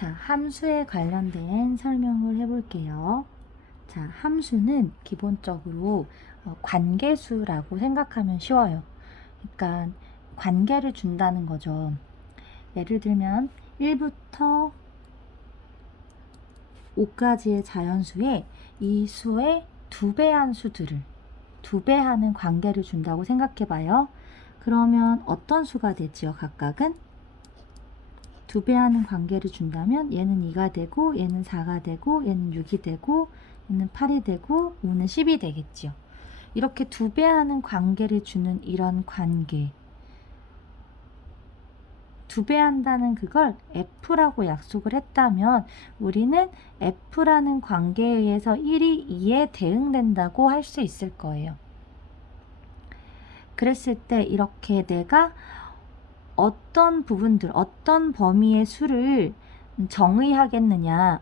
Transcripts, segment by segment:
자, 함수에 관련된 설명을 해볼게요. 자, 함수는 기본적으로 관계수라고 생각하면 쉬워요. 그러니까 관계를 준다는 거죠. 예를 들면 1부터 5까지의 자연수에 이 수의 2배한 수들을 2배하는 관계를 준다고 생각해봐요. 그러면 어떤 수가 되지요? 각각은 2배하는 관계를 준다면 얘는 2가 되고 얘는 4가 되고 얘는 6이 되고 얘는 8이 되고 5는 10이 되겠지요. 이렇게 2배하는 관계를 주는 이런 관계, 2배한다는 그걸 F라고 약속을 했다면 우리는 F라는 관계에 의해서 1이 2에 대응된다고 할 수 있을 거예요. 그랬을 때 이렇게 내가 어떤 부분들, 어떤 범위의 수를 정의하겠느냐,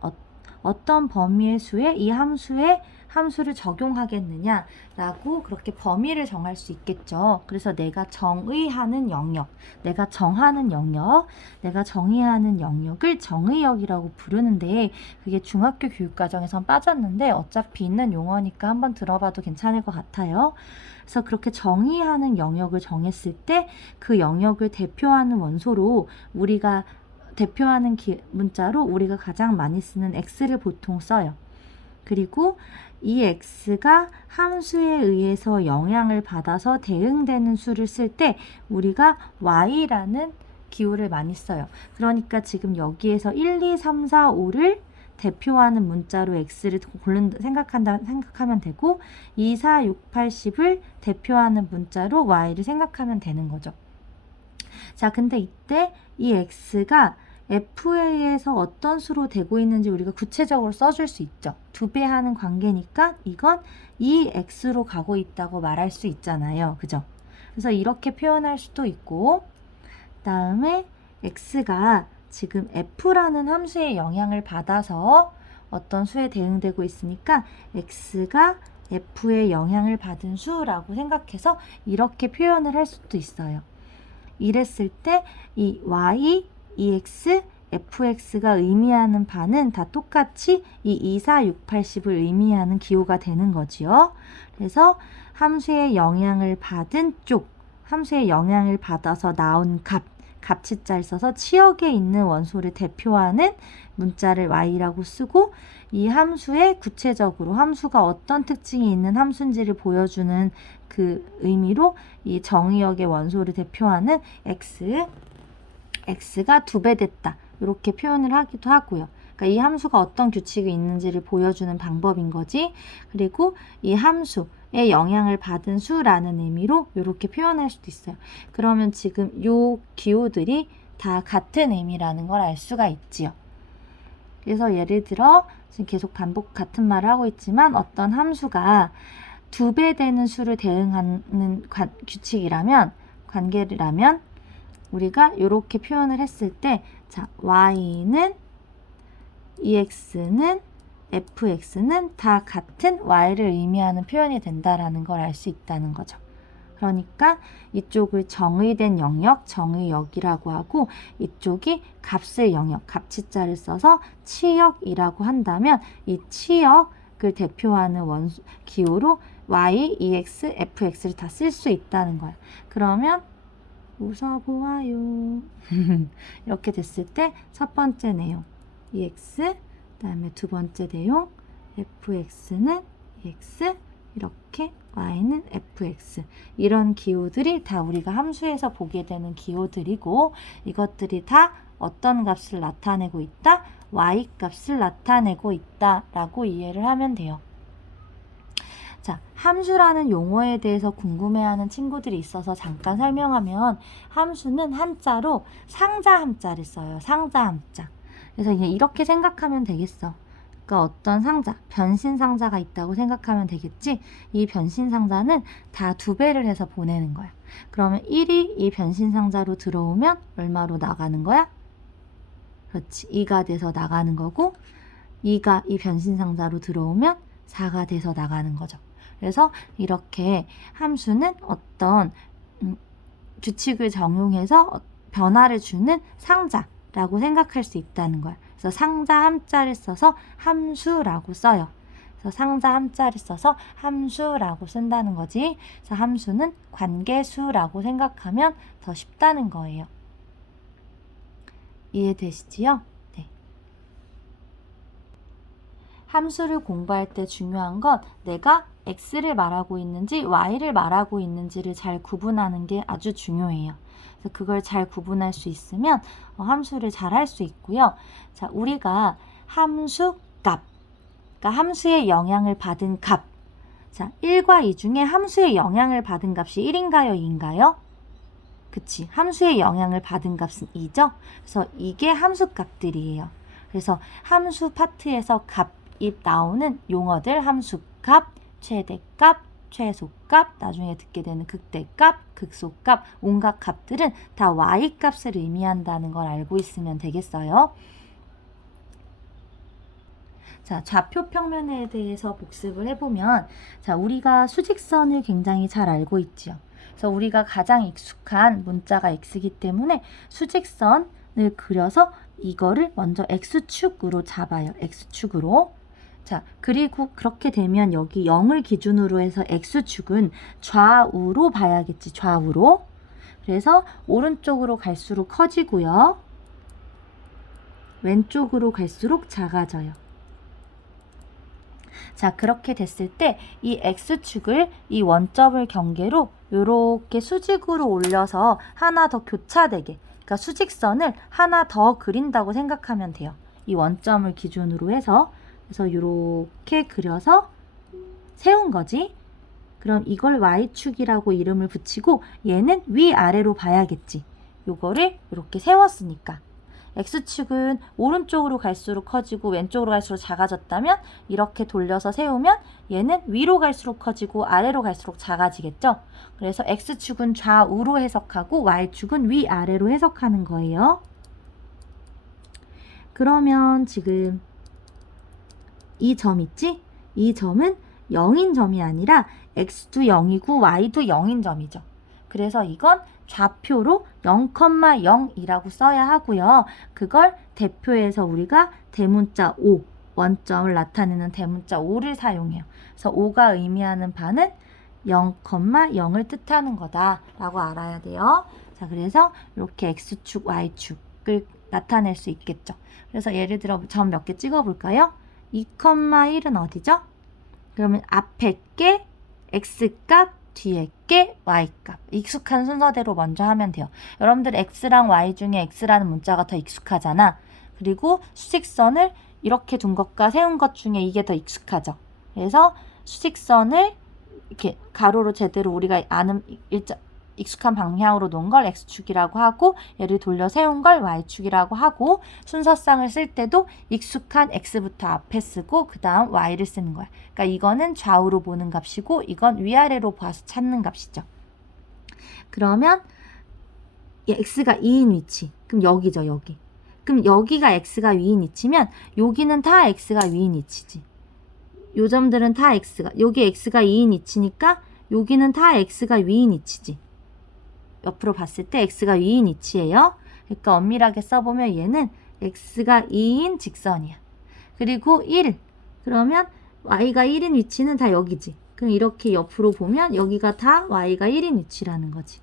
어떤 범위의 수에 이 함수를 적용하겠느냐라고 그렇게 범위를 정할 수 있겠죠. 그래서 내가 정의하는 영역, 내가 정의하는 영역을 정의역이라고 부르는데 그게 중학교 교육과정에선 빠졌는데 어차피 있는 용어니까 한번 들어봐도 괜찮을 것 같아요. 그래서 그렇게 정의하는 영역을 정했을 때 그 영역을 대표하는 원소로 우리가 대표하는 문자로 우리가 가장 많이 쓰는 x를 보통 써요. 그리고 이 x가 함수에 의해서 영향을 받아서 대응되는 수를 쓸 때 우리가 y라는 기호를 많이 써요. 그러니까 지금 여기에서 1, 2, 3, 4, 5를 대표하는 문자로 x를 생각하면 되고 2, 4, 6, 8, 10을 대표하는 문자로 y를 생각하면 되는 거죠. 자, 근데 이때 이 x가 f에 의해서 어떤 수로 되고 있는지 우리가 구체적으로 써줄 수 있죠. 2배하는 관계니까 이건 이 x로 가고 있다고 말할 수 있잖아요. 그죠? 그래서 이렇게 표현할 수도 있고 다음에 x가 지금 f라는 함수의 영향을 받아서 어떤 수에 대응되고 있으니까 x가 f의 영향을 받은 수라고 생각해서 이렇게 표현을 할 수도 있어요. 이랬을 때 이 y, ex, fx가 의미하는 바는 다 똑같이 이 2, 4, 6, 8, 10을 의미하는 기호가 되는 거지요. 그래서 함수의 영향을 받은 쪽, 함수의 영향을 받아서 나온 값치자를 써서 치역에 있는 원소를 대표하는 문자를 y라고 쓰고 이 함수에 구체적으로 함수가 어떤 특징이 있는 함수인지를 보여주는 그 의미로 이 정의역의 원소를 대표하는 x가 2배 됐다. 이렇게 표현을 하기도 하고요. 그러니까 이 함수가 어떤 규칙이 있는지를 보여주는 방법인 거지. 그리고 이 함수의 영향을 받은 수라는 의미로 이렇게 표현할 수도 있어요. 그러면 지금 요 기호들이 다 같은 의미라는 걸 알 수가 있지요. 그래서 예를 들어 지금 계속 반복 같은 말을 하고 있지만 어떤 함수가 2배 되는 수를 대응하는 규칙이라면 관계라면 우리가 이렇게 표현을 했을 때 자, y는 ex는 fx는 다 같은 y를 의미하는 표현이 된다라는 걸 알 수 있다는 거죠. 그러니까 이쪽을 정의된 영역, 정의역이라고 하고 이쪽이 값의 영역, 값치자를 써서 치역이라고 한다면 이 치역을 대표하는 원소 기호로 y, ex, fx를 다 쓸 수 있다는 거야. 그러면 웃어보아요. 이렇게 됐을 때 첫 번째 내용 ex, 그 다음에 두 번째 내용 fx는 ex, 이렇게 y는 fx 이런 기호들이 다 우리가 함수에서 보게 되는 기호들이고 이것들이 다 어떤 값을 나타내고 있다? y 값을 나타내고 있다 라고 이해를 하면 돼요. 자, 함수라는 용어에 대해서 궁금해하는 친구들이 있어서 잠깐 설명하면 함수는 한자로 상자 함자를 써요. 상자 함자. 그래서 이제 이렇게 생각하면 되겠어. 그러니까 어떤 상자, 변신 상자가 있다고 생각하면 되겠지. 이 변신 상자는 다 2배를 해서 보내는 거야. 그러면 1이 이 변신 상자로 들어오면 얼마로 나가는 거야? 그렇지. 2가 돼서 나가는 거고 2가 이 변신 상자로 들어오면 4가 돼서 나가는 거죠. 그래서 이렇게 함수는 어떤 규칙을 적용해서 변화를 주는 상자라고 생각할 수 있다는 거야. 그래서 상자 함자를 써서 함수라고 써요. 그래서 상자 함자를 써서 함수라고 쓴다는 거지. 그래서 함수는 관계수라고 생각하면 더 쉽다는 거예요. 이해되시지요? 네. 함수를 공부할 때 중요한 건 내가 x를 말하고 있는지 y를 말하고 있는지를 잘 구분하는 게 아주 중요해요. 그래서 그걸 잘 구분할 수 있으면 함수를 잘 할 수 있고요. 자, 우리가 함수 값, 그러니까 함수의 영향을 받은 값. 자, 1과 2 중에 함수의 영향을 받은 값이 1인가요, 2인가요? 그치. 함수의 영향을 받은 값은 2죠? 그래서 이게 함수 값들이에요. 그래서 함수 파트에서 값이 나오는 용어들, 함수값, 최대값, 최소값, 나중에 듣게 되는 극대값, 극소값, 온갖 값들은 다 y값을 의미한다는 걸 알고 있으면 되겠어요. 자, 좌표 평면에 대해서 복습을 해보면, 자, 우리가 수직선을 굉장히 잘 알고 있지요. 그래서 우리가 가장 익숙한 문자가 x이기 때문에 수직선을 그려서 이거를 먼저 x축으로 잡아요. x축으로. 자, 그리고 그렇게 되면 여기 0을 기준으로 해서 x축은 좌우로 봐야겠지. 좌우로. 그래서 오른쪽으로 갈수록 커지고요. 왼쪽으로 갈수록 작아져요. 자, 그렇게 됐을 때 이 x축을 이 원점을 경계로 이렇게 수직으로 올려서 하나 더 교차되게, 그러니까 수직선을 하나 더 그린다고 생각하면 돼요. 이 원점을 기준으로 해서, 그래서 이렇게 그려서 세운 거지. 그럼 이걸 y축이라고 이름을 붙이고 얘는 위아래로 봐야겠지. 요거를 이렇게 세웠으니까. x축은 오른쪽으로 갈수록 커지고 왼쪽으로 갈수록 작아졌다면 이렇게 돌려서 세우면 얘는 위로 갈수록 커지고 아래로 갈수록 작아지겠죠. 그래서 x축은 좌우로 해석하고 y축은 위아래로 해석하는 거예요. 그러면 지금 이 점 있지? 이 점은 0인 점이 아니라 x도 0이고 y도 0인 점이죠. 그래서 이건 좌표로 0,0이라고 써야 하고요. 그걸 대표해서 우리가 대문자 5, 원점을 나타내는 대문자 5를 사용해요. 그래서 5가 의미하는 바는 0,0을 뜻하는 거다라고 알아야 돼요. 자, 그래서 이렇게 x축, y축을 나타낼 수 있겠죠. 그래서 예를 들어 점 몇 개 찍어볼까요? 2,1은 어디죠? 그러면 앞에 게 x값, 뒤에 게 y값. 익숙한 순서대로 먼저 하면 돼요. 여러분들 x랑 y 중에 x라는 문자가 더 익숙하잖아. 그리고 수직선을 이렇게 둔 것과 세운 것 중에 이게 더 익숙하죠. 그래서 수직선을 이렇게 가로로 제대로 우리가 아는 익숙한 방향으로 놓은 걸 x축이라고 하고 얘를 돌려 세운 걸 y축이라고 하고 순서상을 쓸 때도 익숙한 x부터 앞에 쓰고 그 다음 y를 쓰는 거야. 그러니까 이거는 좌우로 보는 값이고 이건 위아래로 봐서 찾는 값이죠. 그러면 x가 2인 위치. 그럼 여기죠, 여기. 그럼 여기가 x가 위인 위치면 여기는 다 x가 위인 위치지. 요 점들은 다 x가, 여기 x가 2인 위치니까 여기는 다 x가 위인 위치지. 옆으로 봤을 때 x가 위인 위치예요. 그러니까 엄밀하게 써보면 얘는 x가 2인 직선이야. 그리고 1. 그러면 y가 1인 위치는 다 여기지. 그럼 이렇게 옆으로 보면 여기가 다 y가 1인 위치라는 거지.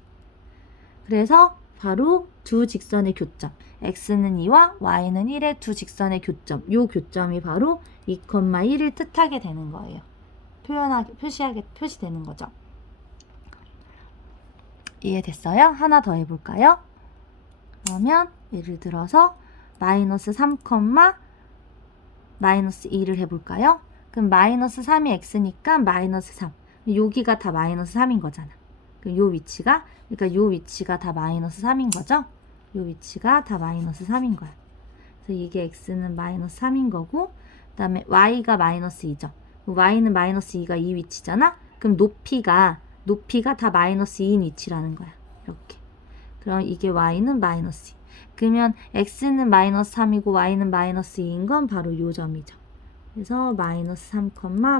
그래서 바로 두 직선의 교점. x는 2와 y는 1의 두 직선의 교점. 이 교점이 바로 2,1을 뜻하게 되는 거예요. 표시되는 거죠. 이해됐어요? 하나 더 해볼까요? 그러면 예를 들어서 마이너스 3, 마이너스 2를 해볼까요? 그럼 마이너스 3이 x니까 마이너스 3. 여기가 다 마이너스 3인 거잖아. 그럼 요 위치가, 그러니까 요 위치가 다 마이너스 3인 거죠? 요 위치가 다 마이너스 3인 거야. 그래서 이게 x는 마이너스 3인 거고, 그 다음에 y가 마이너스 2죠. y는 마이너스 2가 이 위치잖아? 그럼 높이가 다 마이너스 2인 위치라는 거야. 이렇게. 그럼 이게 y는 마이너스 2. 그러면 x는 마이너스 3이고 y는 마이너스 2인 건 바로 이 점이죠. 그래서 마이너스 3,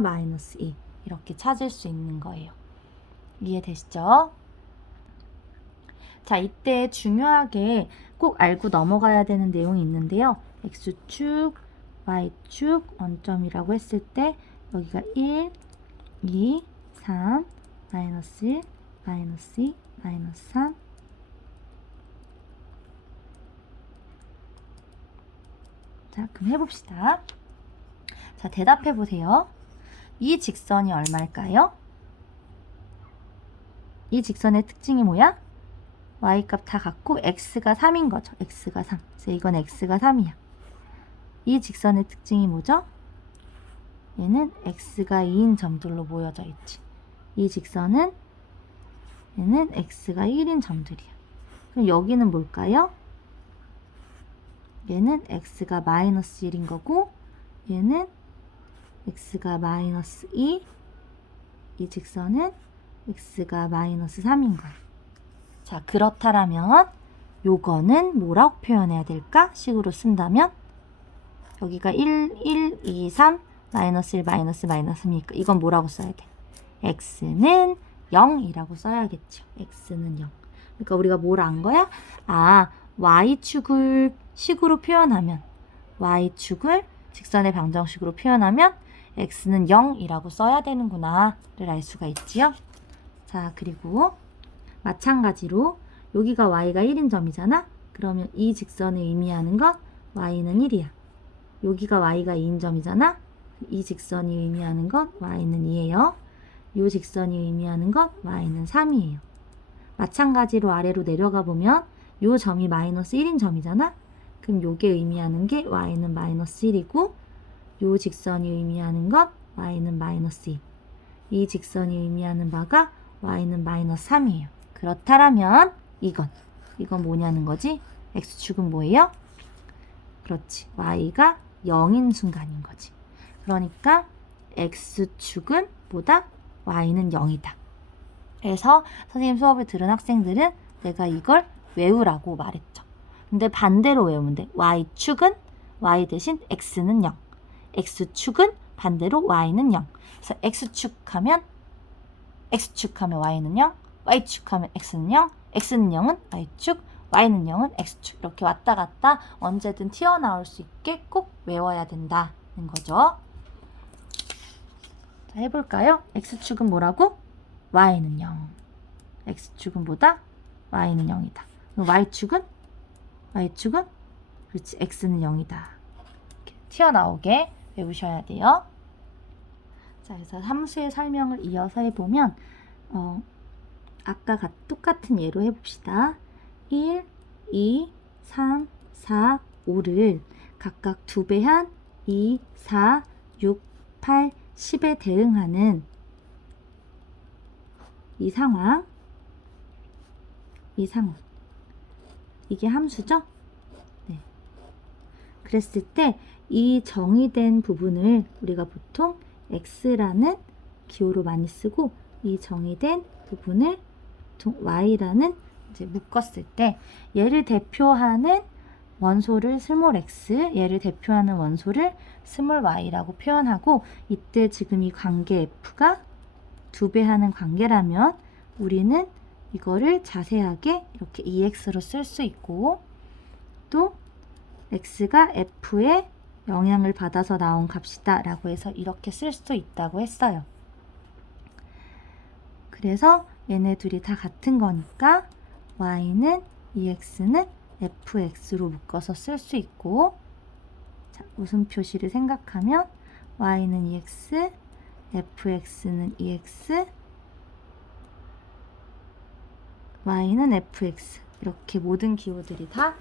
마이너스 2 이렇게 찾을 수 있는 거예요. 이해되시죠? 자, 이때 중요하게 꼭 알고 넘어가야 되는 내용이 있는데요. x축, y축, 원점이라고 했을 때 여기가 1, 2, 3, 마이너스 1, 마이너스 2, 마이너스 3. 자, 그럼 해봅시다. 자, 대답해 보세요. 이 직선이 얼마일까요? 이 직선의 특징이 뭐야? y값 다 같고 x가 3인 거죠. x가 3. 그래서 이건 x가 3이야. 이 직선의 특징이 뭐죠? 얘는 x가 2인 점들로 모여져 있지. 이 직선은 얘는 x가 1인 점들이야. 그럼 여기는 뭘까요? 얘는 x가 마이너스 1인 거고 얘는 x가 마이너스 2. 이 직선은 x가 마이너스 3인 거야. 자, 그렇다라면 요거는 뭐라고 표현해야 될까? 식으로 쓴다면 여기가 1, 1, 2, 3, 마이너스 1, 마이너스, 마이너스 3이니까 이건 뭐라고 써야 돼? x는 0이라고 써야겠죠. x는 0. 그러니까 우리가 뭘 안 거야? 아, y축을 식으로 표현하면 y축을 직선의 방정식으로 표현하면 x는 0이라고 써야 되는구나를 알 수가 있지요. 자, 그리고 마찬가지로 여기가 y가 1인 점이잖아. 그러면 이 직선을 의미하는 건 y는 1이야. 여기가 y가 2인 점이잖아. 이 직선이 의미하는 건 y는 2예요. 이 직선이 의미하는 건 y는 3이에요. 마찬가지로 아래로 내려가 보면 이 점이 마이너스 1인 점이잖아. 그럼 요게 의미하는 게 y는 마이너스 1이고 이 직선이 의미하는 건 y는 마이너스 2. 이 직선이 의미하는 바가 y는 마이너스 3이에요. 그렇다면 이건 뭐냐는 거지? x축은 뭐예요? 그렇지. y가 0인 순간인 거지. 그러니까 x축은 뭐다? y는 0이다. 그래서 선생님 수업을 들은 학생들은 내가 이걸 외우라고 말했죠. 근데 반대로 외우면 돼. y축은 y 대신 x는 0. x축은 반대로 y는 0. 그래서 x축하면 y는 0. y축하면 x는 0. x는 0은 y축, y는 0은 x축. 이렇게 왔다 갔다 언제든 튀어나올 수 있게 꼭 외워야 된다는 거죠. 자, 해볼까요? x축은 뭐라고? y는 0. x축은 뭐다? y는 0이다. 그럼 y축은? 그렇지. x는 0이다. 이렇게 튀어나오게 외우셔야 돼요. 자, 그래서 함수의 설명을 이어서 해보면 아까 똑같은 예로 해봅시다. 1, 2, 3, 4, 5를 각각 2배한 2, 4, 6, 8, 10에 대응하는 이 상황. 이게 함수죠? 네. 그랬을 때 이 정의된 부분을 우리가 보통 x라는 기호로 많이 쓰고 이 정의된 부분을 y라는 이제 묶었을 때 얘를 대표하는 원소를 스몰 x, 얘를 대표하는 원소를 스몰 y라고 표현하고 이때 지금 이 관계 f가 2배하는 관계라면 우리는 이거를 자세하게 이렇게 ex로 쓸 수 있고 또 x가 f의 영향을 받아서 나온 값이다 라고 해서 이렇게 쓸 수 있다고 했어요. 그래서 얘네 둘이 다 같은 거니까 y는 ex는 fx로 묶어서 쓸 수 있고 자, 무슨 표시를 생각하면 y는 ex, fx는 ex, y는 fx 이렇게 모든 기호들이 다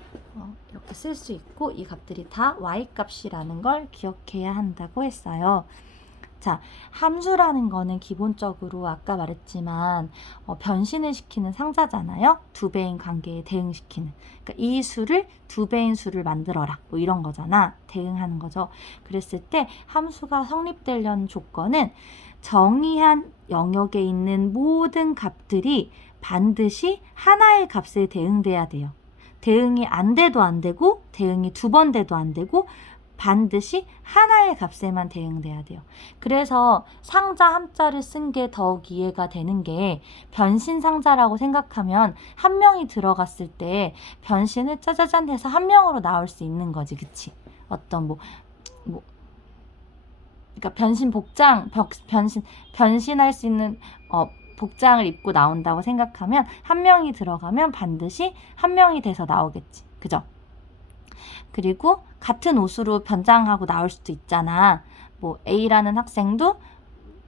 이렇게 쓸 수 있고 이 값들이 다 y값이라는 걸 기억해야 한다고 했어요. 자, 함수라는 거는 기본적으로 아까 말했지만 변신을 시키는 상자잖아요. 2배인 관계에 대응시키는. 그러니까 이 수를 2배인 수를 만들어라. 뭐 이런 거잖아. 대응하는 거죠. 그랬을 때 함수가 성립되려는 조건은 정의한 영역에 있는 모든 값들이 반드시 하나의 값에 대응돼야 돼요. 대응이 안 돼도 안 되고 대응이 2번 돼도 안 되고 반드시 하나의 값에만 대응돼야 돼요. 그래서 상자 함자를 쓴 게 더욱 이해가 되는 게 변신 상자라고 생각하면 한 명이 들어갔을 때 변신을 짜자잔 해서 한 명으로 나올 수 있는 거지, 그치? 어떤 그러니까 변신할 수 있는 복장을 입고 나온다고 생각하면 한 명이 들어가면 반드시 한 명이 돼서 나오겠지, 그죠? 그리고 같은 옷으로 변장하고 나올 수도 있잖아. A라는 학생도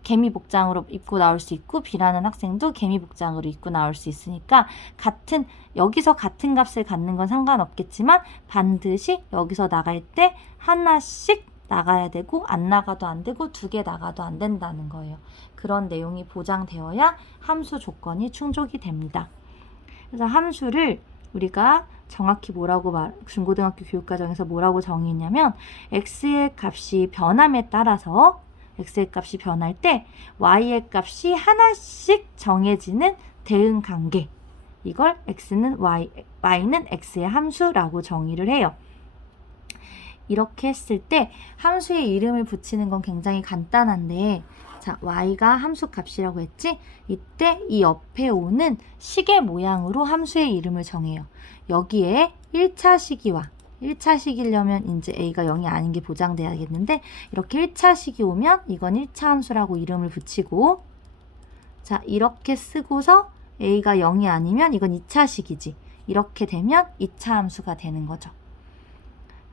개미 복장으로 입고 나올 수 있고 B라는 학생도 개미 복장으로 입고 나올 수 있으니까 여기서 같은 값을 갖는 건 상관없겠지만 반드시 여기서 나갈 때 하나씩 나가야 되고 안 나가도 안 되고 2개 나가도 안 된다는 거예요. 그런 내용이 보장되어야 함수 조건이 충족이 됩니다. 그래서 함수를 우리가 정확히 중고등학교 교육과정에서 뭐라고 정의했냐면 x의 값이 변함에 따라서 x의 값이 변할 때 y의 값이 하나씩 정해지는 대응 관계, 이걸 x는 y는 x의 함수라고 정의를 해요. 이렇게 했을 때 함수에 이름을 붙이는 건 굉장히 간단한데, 자, y가 함수 값이라고 했지? 이때 이 옆에 오는 식의 모양으로 함수의 이름을 정해요. 여기에 1차 식이 1차 식이려면 이제 a가 0이 아닌 게 보장돼야겠는데, 이렇게 1차 식이 오면 이건 1차 함수라고 이름을 붙이고, 자, 이렇게 쓰고서 a가 0이 아니면 이건 2차 식이지. 이렇게 되면 2차 함수가 되는 거죠.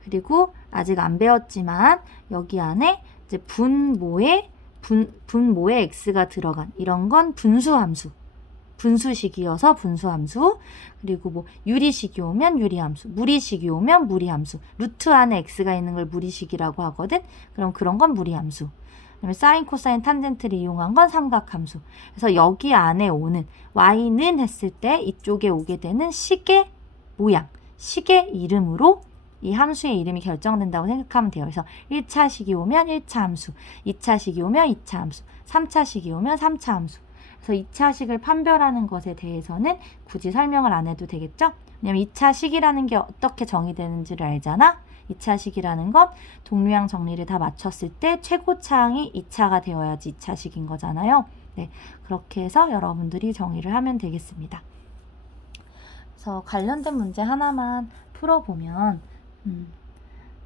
그리고 아직 안 배웠지만 여기 안에 이제 분모에 x가 들어간 이런 건 분수함수. 분수식이어서 분수함수. 그리고 유리식이 오면 유리함수. 무리식이 오면 무리함수. 루트 안에 x가 있는 걸 무리식이라고 하거든. 그럼 그런 건 무리함수. 그다음에 사인, 코사인, 탄젠트를 이용한 건 삼각함수. 그래서 여기 안에 오는 y는 했을 때 이쪽에 오게 되는 식의 모양, 식의 이름으로 이 함수의 이름이 결정된다고 생각하면 돼요. 그래서 1차 식이 오면 1차 함수, 2차 식이 오면 2차 함수, 3차 식이 오면 3차 함수. 그래서 2차 식을 판별하는 것에 대해서는 굳이 설명을 안 해도 되겠죠? 왜냐면 2차 식이라는 게 어떻게 정의되는지를 알잖아? 2차 식이라는 건 동류양 정리를 다 마쳤을 때 최고차항이 2차가 되어야지 2차 식인 거잖아요. 네, 그렇게 해서 여러분들이 정의를 하면 되겠습니다. 그래서 관련된 문제 하나만 풀어보면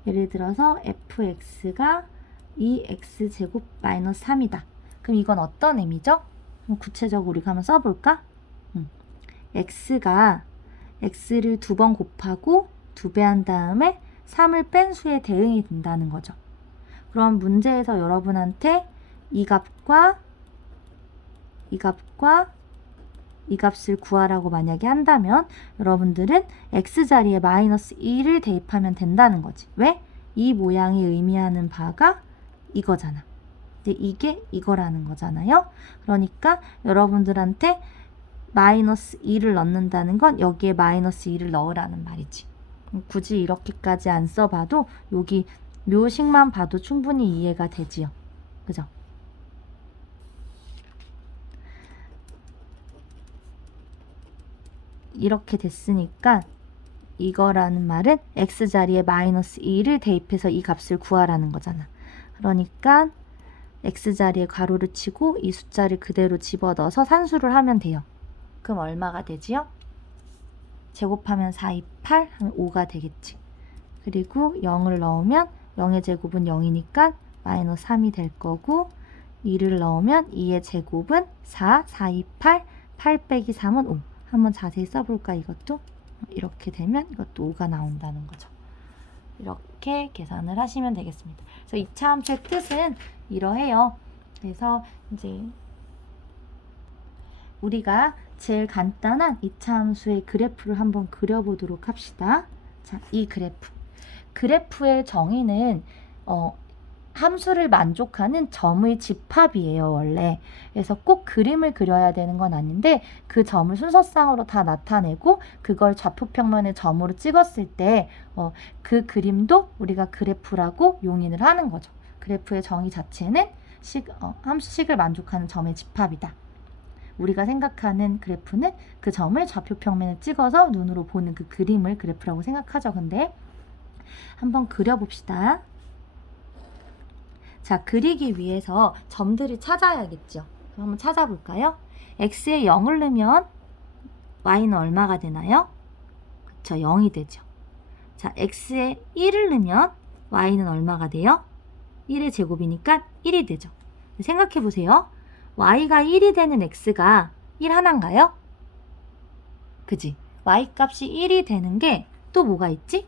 예를 들어서 fx가 2x제곱 마이너스 3이다. 그럼 이건 어떤 의미죠? 구체적으로 우리가 한번 써볼까? x가 x를 2번 곱하고 2배 한 다음에 3을 뺀 수에 대응이 된다는 거죠. 그럼 문제에서 여러분한테 이 값과 이 값을 구하라고 만약에 한다면 여러분들은 x자리에 마이너스 2를 대입하면 된다는 거지. 왜? 이 모양이 의미하는 바가 이거잖아. 근데 이게 이거라는 거잖아요. 그러니까 여러분들한테 마이너스 2를 넣는다는 건 여기에 마이너스 2를 넣으라는 말이지. 굳이 이렇게까지 안 써봐도 여기 묘식만 봐도 충분히 이해가 되지요. 그죠? 이렇게 됐으니까 이거라는 말은 x자리에 마이너스 2를 대입해서 이 값을 구하라는 거잖아. 그러니까 x자리에 괄호를 치고 이 숫자를 그대로 집어넣어서 산수를 하면 돼요. 그럼 얼마가 되지요? 제곱하면 4, 2, 8 하면 5가 되겠지. 그리고 0을 넣으면 0의 제곱은 0이니까 마이너스 3이 될 거고, 2를 넣으면 2의 제곱은 4, 4, 2, 8, 8 빼기 3은 5. 한번 자세히 써볼까 이것도? 이렇게 되면 이것도 5가 나온다는 거죠. 이렇게 계산을 하시면 되겠습니다. 그래서 2차 함수의 뜻은 이러해요. 그래서 이제 우리가 제일 간단한 2차 함수의 그래프를 한번 그려보도록 합시다. 자, 이 그래프의 정의는 함수를 만족하는 점의 집합이에요, 원래. 그래서 꼭 그림을 그려야 되는 건 아닌데 그 점을 순서상으로 다 나타내고 그걸 좌표평면의 점으로 찍었을 때 그 그림도 우리가 그래프라고 용인을 하는 거죠. 그래프의 정의 자체는 함수식을 만족하는 점의 집합이다. 우리가 생각하는 그래프는 그 점을 좌표평면에 찍어서 눈으로 보는 그 그림을 그래프라고 생각하죠. 근데 한번 그려봅시다. 자, 그리기 위해서 점들을 찾아야겠죠. 그럼 한번 찾아볼까요? x에 0을 넣으면 y는 얼마가 되나요? 그쵸, 0이 되죠. 자, x에 1을 넣으면 y는 얼마가 돼요? 1의 제곱이니까 1이 되죠. 생각해 보세요. y가 1이 되는 x가 1 하나인가요? 그지? y 값이 1이 되는 게 또 뭐가 있지?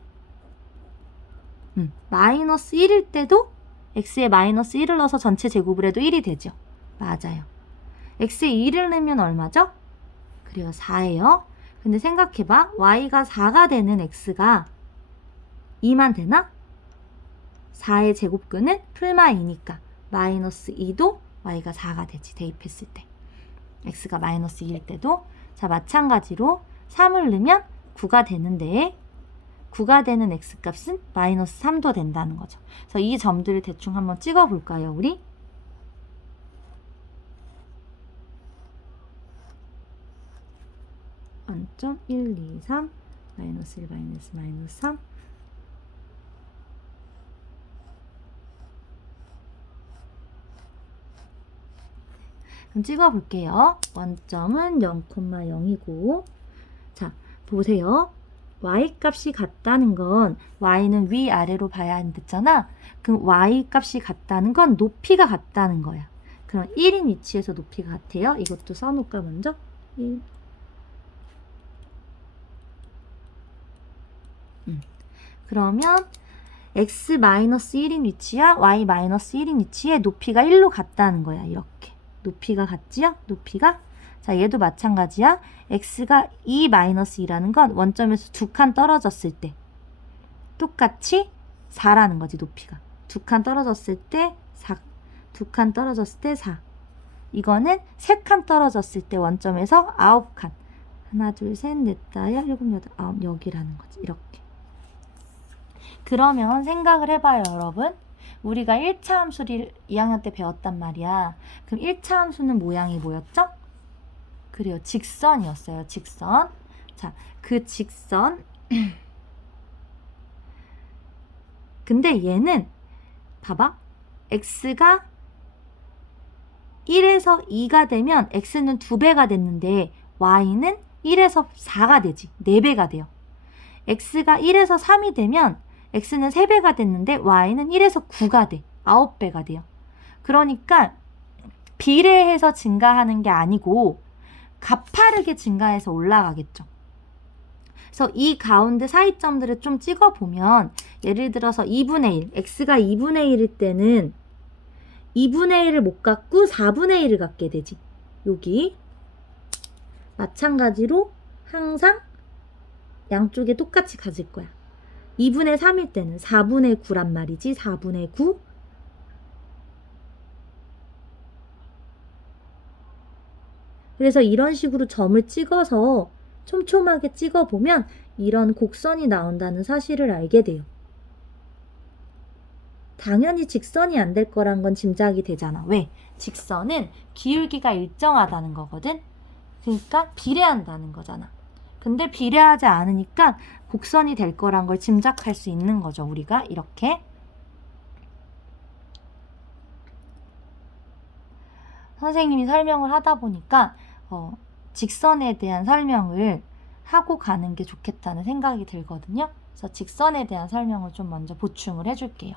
마이너스 1일 때도 x에 마이너스 1을 넣어서 전체 제곱을 해도 1이 되죠. 맞아요. x에 2를 넣으면 얼마죠? 그래요, 4예요. 근데 생각해봐. y가 4가 되는 x가 2만 되나? 4의 제곱근은 풀마 2니까 마이너스 2도 y가 4가 되지. 대입했을 때. x가 마이너스 2일 때도. 자, 마찬가지로 3을 넣으면 9가 되는데 9가 되는 x값은 마이너스 3도 된다는 거죠. 그래서 이 점들을 대충 한번 찍어 볼까요, 우리? 원점 1, 2, 3, 마이너스 1, 마이너스 3. 그럼 찍어 볼게요. 원점은 0,0이고, 자, 보세요. y값이 같다는 건 y는 위아래로 봐야 한댔잖아. 그럼 y값이 같다는 건 높이가 같다는 거야. 그럼 1인 위치에서 높이가 같아요. 이것도 써놓을까 먼저? 1. 그러면 x-1인 위치와 y-1인 위치에 높이가 1로 같다는 거야. 이렇게. 높이가 같지요? 높이가? 자, 얘도 마찬가지야. x가 2-2라는 건 원점에서 2칸 떨어졌을 때 똑같이 4라는 거지, 높이가. 2칸 떨어졌을 때 4, 2칸 떨어졌을 때 4. 이거는 3칸 떨어졌을 때 원점에서 9칸. 하나, 둘, 셋, 넷, 다섯, 일곱, 여덟, 아홉, 여기라는 거지. 이렇게. 그러면 생각을 해봐요, 여러분. 우리가 1차 함수를 2학년 때 배웠단 말이야. 그럼 1차 함수는 모양이 뭐였죠? 그래요. 직선이었어요. 직선. 자, 그 직선. 근데 얘는 봐봐. x가 1에서 2가 되면 x는 2배가 됐는데 y는 1에서 4가 되지. 4배가 돼요. x가 1에서 3이 되면 x는 3배가 됐는데 y는 1에서 9가 돼. 9배가 돼요. 그러니까 비례해서 증가하는 게 아니고 가파르게 증가해서 올라가겠죠. 그래서 이 가운데 사이점들을 좀 찍어보면 예를 들어서 2분의 1, x가 2분의 1일 때는 2분의 1을 못 갖고 4분의 1을 갖게 되지. 여기 마찬가지로 항상 양쪽에 똑같이 가질 거야. 2분의 3일 때는 4분의 9란 말이지. 4분의 9. 그래서 이런 식으로 점을 찍어서 촘촘하게 찍어보면 이런 곡선이 나온다는 사실을 알게 돼요. 당연히 직선이 안 될 거란 건 짐작이 되잖아. 왜? 직선은 기울기가 일정하다는 거거든. 그러니까 비례한다는 거잖아. 근데 비례하지 않으니까 곡선이 될 거란 걸 짐작할 수 있는 거죠. 우리가 이렇게. 선생님이 설명을 하다 보니까 직선에 대한 설명을 하고 가는 게 좋겠다는 생각이 들거든요. 그래서 직선에 대한 설명을 좀 먼저 보충을 해줄게요.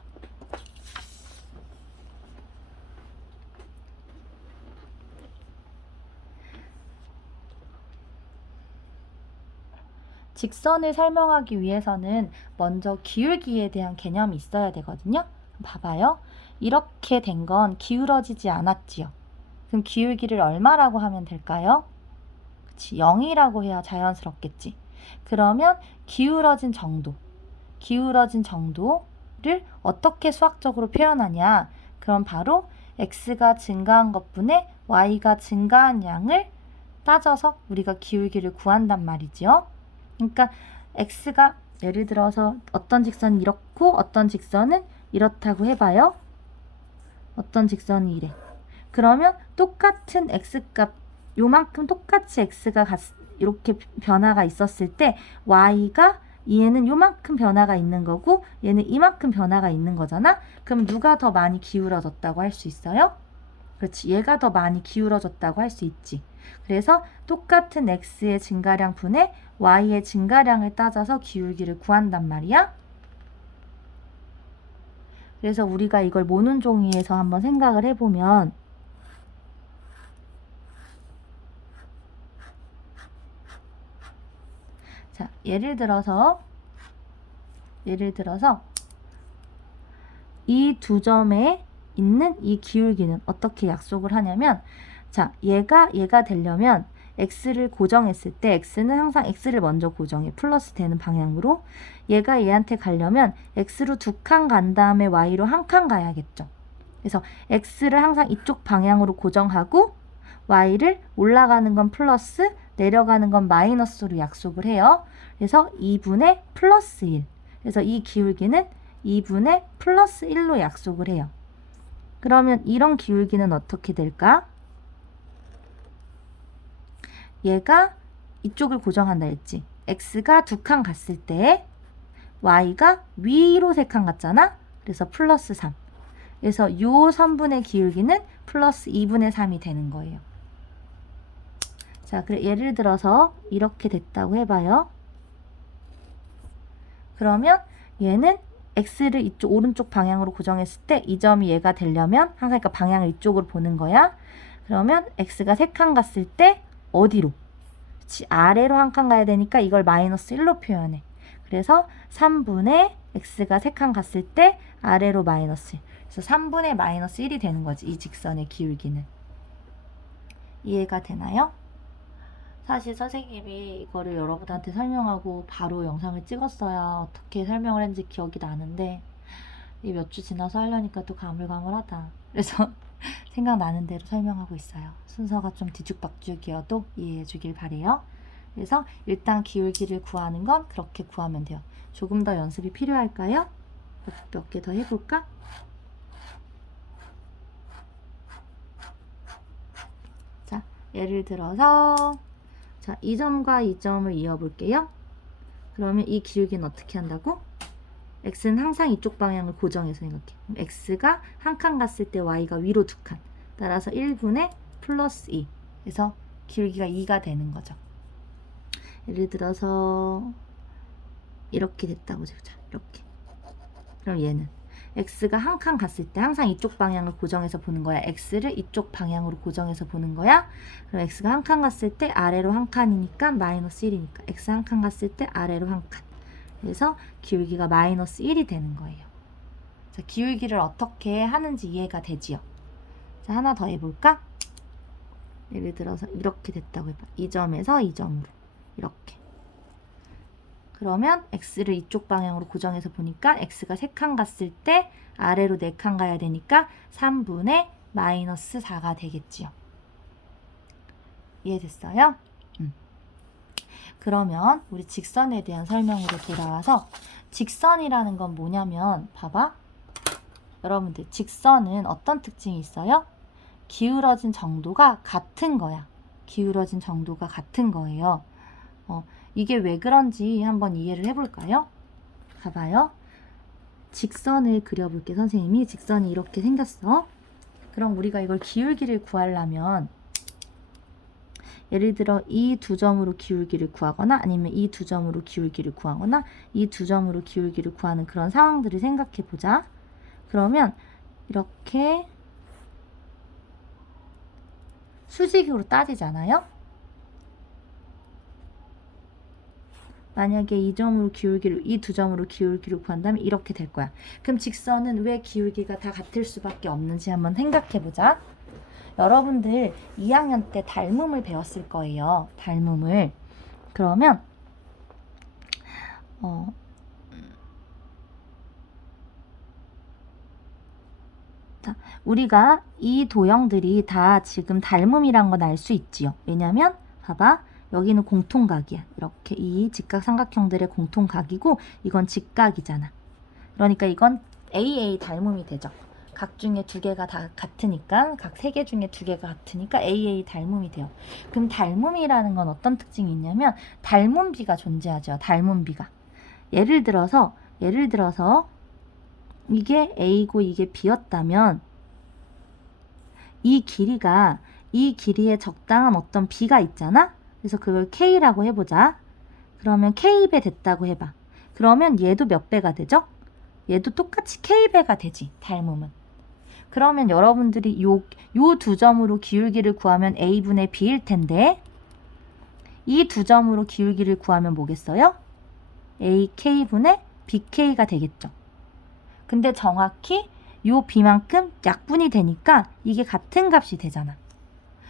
직선을 설명하기 위해서는 먼저 기울기에 대한 개념이 있어야 되거든요. 봐봐요. 이렇게 된 건 기울어지지 않았지요. 그럼 기울기를 얼마라고 하면 될까요? 그치, 0이라고 해야 자연스럽겠지. 그러면 기울어진 정도를 어떻게 수학적으로 표현하냐? 그럼 바로 x가 증가한 것분에 y가 증가한 양을 따져서 우리가 기울기를 구한단 말이지요. 그러니까 x가 예를 들어서 어떤 직선이 이렇고 어떤 직선은 이렇다고 해봐요. 어떤 직선이 이래. 그러면 똑같은 x값, 요만큼 똑같이 x가 이렇게 변화가 있었을 때 y가 얘는 요만큼 변화가 있는 거고 얘는 이만큼 변화가 있는 거잖아. 그럼 누가 더 많이 기울어졌다고 할 수 있어요? 그렇지. 얘가 더 많이 기울어졌다고 할 수 있지. 그래서 똑같은 x의 증가량 분의 y의 증가량을 따져서 기울기를 구한단 말이야. 그래서 우리가 이걸 모눈 종이에서 한번 생각을 해보면 자, 예를 들어서 이 두 점에 있는 이 기울기는 어떻게 약속을 하냐면 자, 얘가 되려면 x를 고정했을 때 x는 항상 x를 먼저 고정해. 플러스 되는 방향으로. 얘가 얘한테 가려면 x로 2칸 간 다음에 y로 1칸 가야겠죠. 그래서 x를 항상 이쪽 방향으로 고정하고 y를 올라가는 건 플러스, 내려가는 건 마이너스로 약속을 해요. 그래서 2분의 플러스 1. 그래서 이 기울기는 2분의 플러스 1로 약속을 해요. 그러면 이런 기울기는 어떻게 될까? 얘가 이쪽을 고정한다 했지. x가 2칸 갔을 때 y가 위로 3칸 갔잖아. 그래서 플러스 3. 그래서 요 선분의 기울기는 플러스 2분의 3이 되는 거예요. 자, 그래 예를 들어서 이렇게 됐다고 해봐요. 그러면 얘는 x를 이쪽 오른쪽 방향으로 고정했을 때 이 점이 얘가 되려면 항상 그러니까 방향을 이쪽으로 보는 거야. 그러면 x가 3칸 갔을 때 어디로? 그치, 아래로 1칸 가야 되니까 이걸 마이너스 1로 표현해. 그래서 3분의 x가 3칸 갔을 때 아래로 마이너스 1. 그래서 3분의 마이너스 1이 되는 거지. 이 직선의 기울기는. 이해가 되나요? 사실 선생님이 이거를 여러분한테 설명하고 바로 영상을 찍었어야 어떻게 설명을 했는지 기억이 나는데 이 몇 주 지나서 하려니까 또 가물가물하다. 그래서 생각나는 대로 설명하고 있어요. 순서가 좀 뒤죽박죽이어도 이해해 주길 바래요. 그래서 일단 기울기를 구하는 건 그렇게 구하면 돼요. 조금 더 연습이 필요할까요? 몇 개 더 해볼까? 자, 예를 들어서 자, 이 점과 이 점을 이어볼게요. 그러면 이 기울기는 어떻게 한다고? x는 항상 이쪽 방향을 고정해서 생각해. 그럼 x가 1칸 갔을 때 y가 위로 2칸. 따라서 1분의 플러스 2. 그래서 기울기가 2가 되는 거죠. 예를 들어서 이렇게 됐다고 보자. 이렇게. 그럼 얘는 x가 1칸 갔을 때 항상 이쪽 방향을 고정해서 보는 거야. x를 이쪽 방향으로 고정해서 보는 거야. 그럼 x가 1칸 갔을 때 아래로 1칸이니까 마이너스 1이니까 x 1칸 갔을 때 아래로 1칸. 그래서 기울기가 마이너스 1이 되는 거예요. 자, 기울기를 어떻게 하는지 이해가 되지요? 자, 하나 더 해볼까? 예를 들어서 이렇게 됐다고 해봐. 이 점에서 이 점으로 이렇게. 그러면 x를 이쪽 방향으로 고정해서 보니까 x가 3칸 갔을 때 아래로 4칸 가야 되니까 3분의 마이너스 4가 되겠지요. 이해됐어요? 그러면 우리 직선에 대한 설명으로 돌아와서 직선이라는 건 뭐냐면 봐봐. 여러분들 직선은 어떤 특징이 있어요? 기울어진 정도가 같은 거야. 기울어진 정도가 같은 거예요. 이게 왜 그런지 한번 이해를 해볼까요? 봐봐요. 직선을 그려볼게. 선생님이 직선이 이렇게 생겼어. 그럼 우리가 이걸 기울기를 구하려면 예를 들어 이 두 점으로 기울기를 구하거나 아니면 이 두 점으로 기울기를 구하거나 이 두 점으로 기울기를 구하는 그런 상황들을 생각해 보자. 그러면 이렇게 수직으로 따지잖아요. 만약에 이 점으로 기울기를 이 두 점으로 기울기를 구한다면 이렇게 될 거야. 그럼 직선은 왜 기울기가 다 같을 수밖에 없는지 한번 생각해 보자. 여러분들 2학년 때 닮음을 배웠을 거예요. 닮음을. 그러면 자, 우리가 이 도형들이 다 지금 닮음이란 건 알 수 있지요. 왜냐면 봐봐. 여기는 공통각이야. 이렇게 이 직각삼각형들의 공통각이고 이건 직각이잖아. 그러니까 이건 AA 닮음이 되죠. 각 중에 2개가 다 같으니까 각 3개 중에 2개가 같으니까 AA 닮음이 돼요. 그럼 닮음이라는 건 어떤 특징이 있냐면 닮음비가 존재하죠. 닮음비가. 예를 들어서 이게 A고 이게 B였다면 이 길이에 적당한 어떤 B가 있잖아? 그래서 그걸 K라고 해보자. 그러면 K배 됐다고 해봐. 그러면 얘도 몇 배가 되죠? 얘도 똑같이 K배가 되지, 닮음은. 그러면 여러분들이 요 두 점으로 기울기를 구하면 A분의 B일 텐데 이 두 점으로 기울기를 구하면 뭐겠어요? AK분의 BK가 되겠죠. 근데 정확히 요 B만큼 약분이 되니까 이게 같은 값이 되잖아.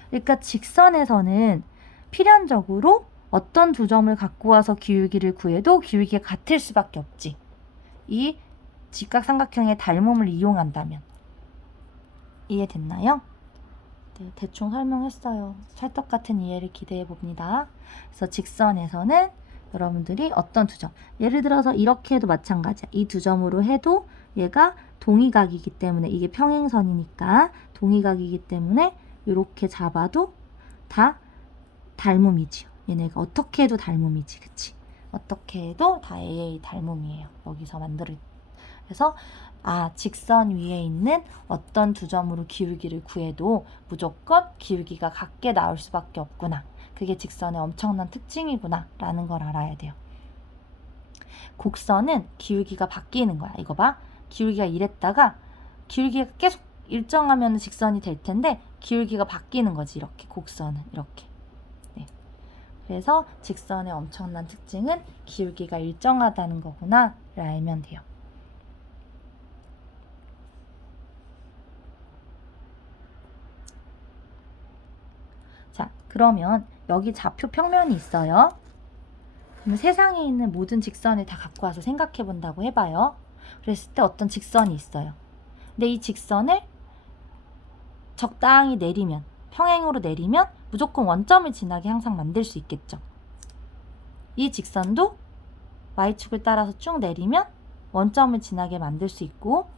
그러니까 직선에서는 필연적으로 어떤 두 점을 갖고 와서 기울기를 구해도 기울기가 같을 수밖에 없지. 이 직각삼각형의 닮음을 이용한다면. 이해됐나요? 네, 대충 설명했어요. 찰떡 같은 이해를 기대해 봅니다. 그래서 직선에서는 여러분들이 어떤 두 점, 예를 들어서 이렇게 해도 마찬가지야. 이 두 점으로 해도 얘가 동의각이기 때문에 이게 평행선이니까 동의각이기 때문에 이렇게 잡아도 다 닮음이지요. 얘네가 어떻게 해도 닮음이지, 그치? 어떻게 해도 다 AA 닮음이에요. 여기서 그래서 직선 위에 있는 어떤 두 점으로 기울기를 구해도 무조건 기울기가 같게 나올 수밖에 없구나. 그게 직선의 엄청난 특징이구나 라는 걸 알아야 돼요. 곡선은 기울기가 바뀌는 거야. 이거 봐. 기울기가 이랬다가 기울기가 계속 일정하면 직선이 될 텐데 기울기가 바뀌는 거지. 이렇게 곡선은 이렇게. 네. 그래서 직선의 엄청난 특징은 기울기가 일정하다는 거구나 를 알면 돼요. 자, 그러면 여기 좌표 평면이 있어요. 그럼 세상에 있는 모든 직선을 다 갖고 와서 생각해 본다고 해봐요. 그랬을 때 어떤 직선이 있어요. 근데 이 직선을 적당히 내리면, 평행으로 내리면 무조건 원점을 지나게 항상 만들 수 있겠죠. 이 직선도 Y축을 따라서 쭉 내리면 원점을 지나게 만들 수 있고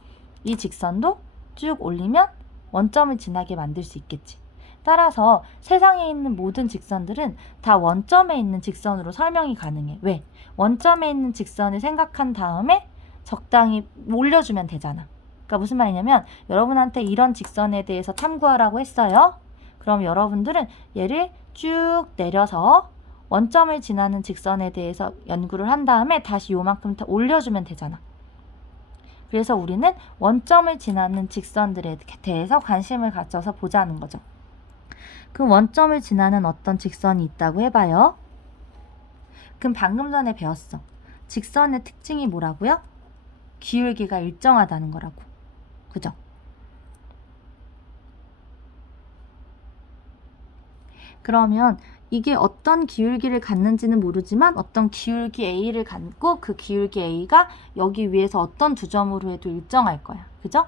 이 직선도 쭉 올리면 원점을 지나게 만들 수 있겠지. 따라서 세상에 있는 모든 직선들은 다 원점에 있는 직선으로 설명이 가능해. 왜? 원점에 있는 직선을 생각한 다음에 적당히 올려주면 되잖아. 그러니까 무슨 말이냐면 여러분한테 이런 직선에 대해서 탐구하라고 했어요. 그럼 여러분들은 얘를 쭉 내려서 원점을 지나는 직선에 대해서 연구를 한 다음에 다시 요만큼 더 올려주면 되잖아. 그래서 우리는 원점을 지나는 직선들에 대해서 관심을 가져서 보자는 거죠. 그 원점을 지나는 어떤 직선이 있다고 해봐요. 그럼 방금 전에 배웠어. 직선의 특징이 뭐라고요? 기울기가 일정하다는 거라고. 그죠? 그러면 이게 어떤 기울기를 갖는지는 모르지만 어떤 기울기 A를 갖고 그 기울기 A가 여기 위에서 어떤 두 점으로 해도 일정할 거야. 그죠?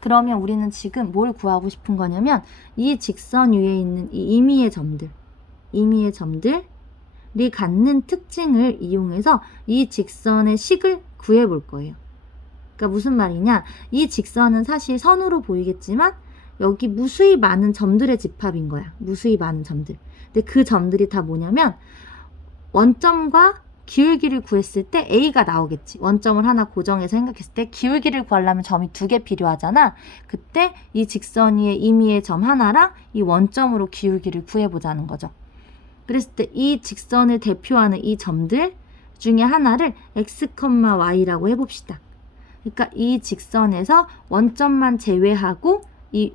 그러면 우리는 지금 뭘 구하고 싶은 거냐면 이 직선 위에 있는 이 임의의 점들이 갖는 특징을 이용해서 이 직선의 식을 구해 볼 거예요. 그러니까 무슨 말이냐? 이 직선은 사실 선으로 보이겠지만 여기 무수히 많은 점들의 집합인 거야. 무수히 많은 점들. 근데 그 점들이 다 뭐냐면 원점과 기울기를 구했을 때 A가 나오겠지. 원점을 하나 고정해서 생각했을 때 기울기를 구하려면 점이 2개 필요하잖아. 그때 이 직선 위에 임의의 점 하나랑 이 원점으로 기울기를 구해보자는 거죠. 그랬을 때 이 직선을 대표하는 이 점들 중에 하나를 x, y라고 해봅시다. 그러니까 이 직선에서 원점만 제외하고 이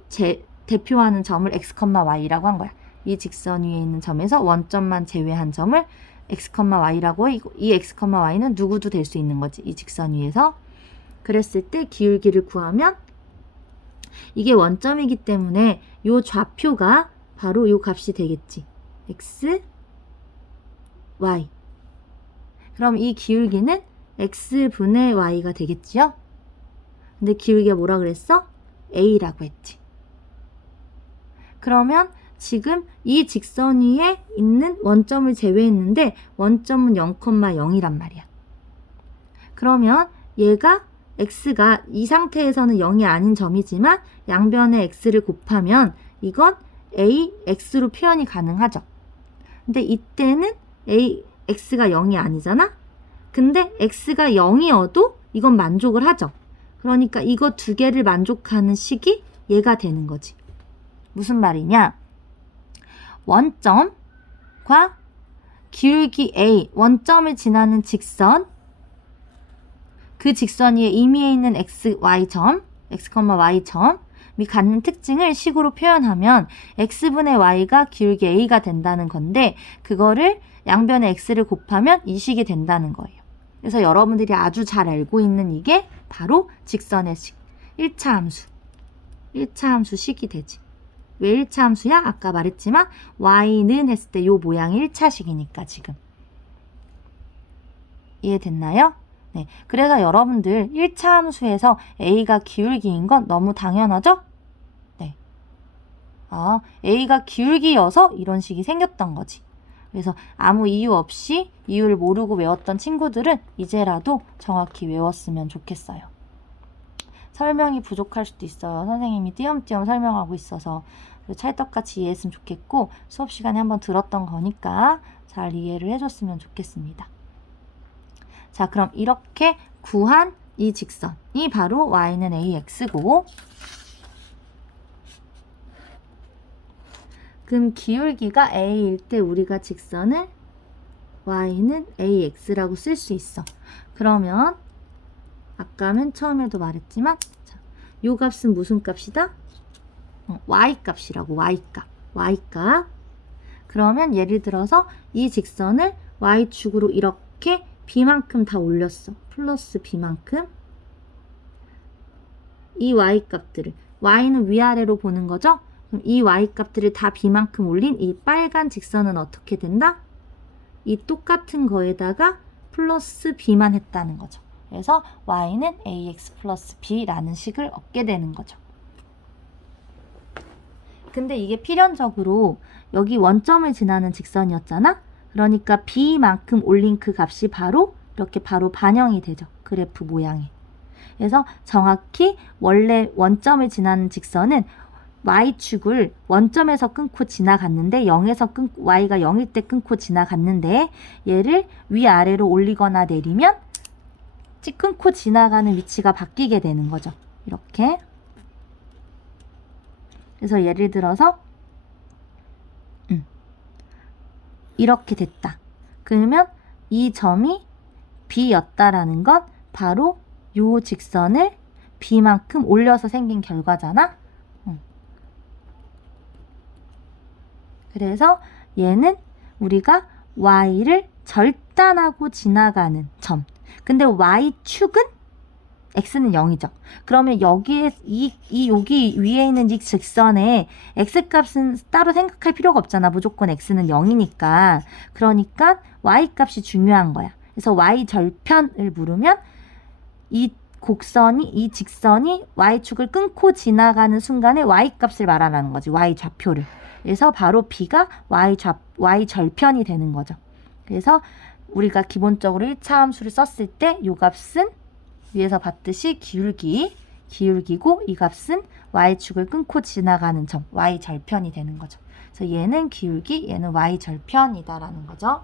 대표하는 점을 x, y라고 한 거야. 이 직선 위에 있는 점에서 원점만 제외한 점을 x, y라고 해. 이 x, y는 누구도 될 수 있는 거지. 이 직선 위에서. 그랬을 때 기울기를 구하면 이게 원점이기 때문에 이 좌표가 바로 이 값이 되겠지. x, y. 그럼 이 기울기는 x분의 y가 되겠지요? 근데 기울기가 뭐라 그랬어? a라고 했지. 그러면 지금 이 직선 위에 있는 원점을 제외했는데 원점은 0,0이란 말이야. 그러면 얘가 x가 이 상태에서는 0이 아닌 점이지만 양변에 x를 곱하면 이건 ax로 표현이 가능하죠. 근데 이때는 x가 0이 아니잖아? 근데 x가 0이어도 이건 만족을 하죠. 그러니까 이거 두 개를 만족하는 식이 얘가 되는 거지. 무슨 말이냐? 원점과 기울기 a, 원점을 지나는 직선, 그 직선 위에 임의에 있는 x, y점, x, y점이 갖는 특징을 식으로 표현하면 x분의 y가 기울기 a가 된다는 건데 그거를 양변에 x를 곱하면 이 식이 된다는 거예요. 그래서 여러분들이 아주 잘 알고 있는 이게 바로 직선의 식, 1차 함수. 1차 함수 식이 되지. 왜 1차 함수야? 아까 말했지만 y는 했을 때 요 모양이 1차식이니까 지금. 이해됐나요? 네. 그래서 여러분들 1차 함수에서 a가 기울기인 건 너무 당연하죠? 네. a가 기울기여서 이런 식이 생겼던 거지. 그래서 아무 이유 없이 이유를 모르고 외웠던 친구들은 이제라도 정확히 외웠으면 좋겠어요. 설명이 부족할 수도 있어요. 선생님이 띄엄띄엄 설명하고 있어서 찰떡같이 이해했으면 좋겠고 수업 시간에 한번 들었던 거니까 잘 이해를 해줬으면 좋겠습니다. 자, 그럼 이렇게 구한 이 직선이 바로 y는 ax고 그럼 기울기가 a일 때 우리가 직선을 y는 ax라고 쓸 수 있어. 그러면 아까 맨 처음에도 말했지만 자, 요 값은 무슨 값이다? y값이라고. y값. 그러면 예를 들어서 이 직선을 y축으로 이렇게 b만큼 다 올렸어. 플러스 b만큼. 이 y값들을 y는 위아래로 보는 거죠? 그럼 이 y값들을 다 b만큼 올린 이 빨간 직선은 어떻게 된다? 이 똑같은 거에다가 플러스 b만 했다는 거죠. 그래서 y는 ax 플러스 b라는 식을 얻게 되는 거죠. 근데 이게 필연적으로 여기 원점을 지나는 직선이었잖아? 그러니까 b만큼 올린 그 값이 바로 이렇게 바로 반영이 되죠. 그래프 모양에. 그래서 정확히 원래 원점을 지나는 직선은 y축을 원점에서 끊고 지나갔는데 0에서 y가 0일 때 끊고 지나갔는데 얘를 위아래로 올리거나 내리면 끊고 지나가는 위치가 바뀌게 되는 거죠. 이렇게. 그래서 예를 들어서 이렇게 됐다. 그러면 이 점이 B였다라는 건 바로 요 직선을 B만큼 올려서 생긴 결과잖아. 그래서 얘는 우리가 Y를 절단하고 지나가는 점. 근데 Y축은 X는 0이죠. 그러면 여기에 여기 위에 있는 이 직선에 X값은 따로 생각할 필요가 없잖아. 무조건 X는 0이니까. 그러니까 Y값이 중요한 거야. 그래서 Y절편을 물으면 이 직선이 Y축을 끊고 지나가는 순간에 Y값을 말하라는 거지. Y좌표를. 그래서 바로 B가 Y절편이 되는 거죠. 그래서 우리가 기본적으로 1차 함수를 썼을 때 이 값은 위에서 봤듯이 기울기고 이 값은 y축을 끊고 지나가는 점, y절편이 되는 거죠. 그래서 얘는 기울기, 얘는 y절편이다라는 거죠.